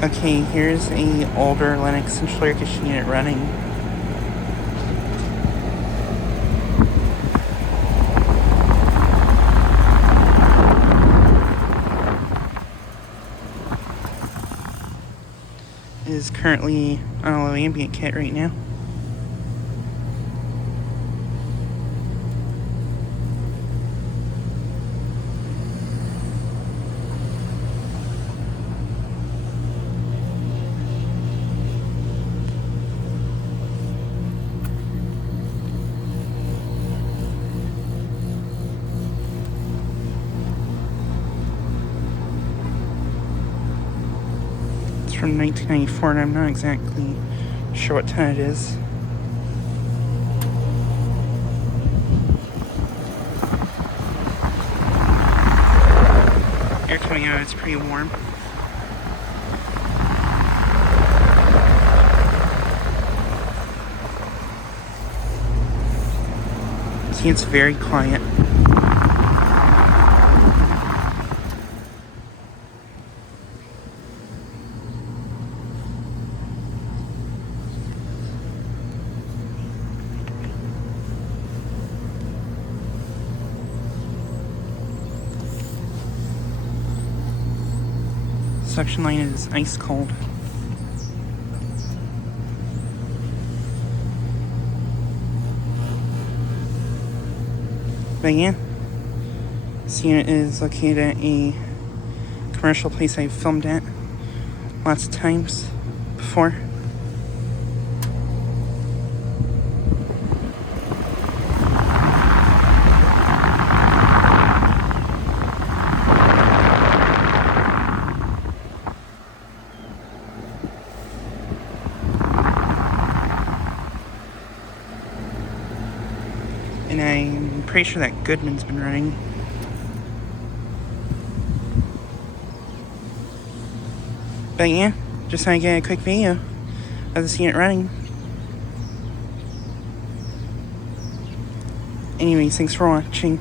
Okay, here's a older Lennox central air conditioning unit running. It is currently on a low ambient kit right now. From 1994, and I'm not exactly sure what ton it is. Air coming out, it's pretty warm. See, it's very quiet. Suction line is ice cold. But yeah, this unit is located at a commercial place I've filmed at lots of times before. And I'm pretty sure that Goodman's been running. But yeah, just thought I'd get a quick video of this unit running. Anyways, thanks for watching.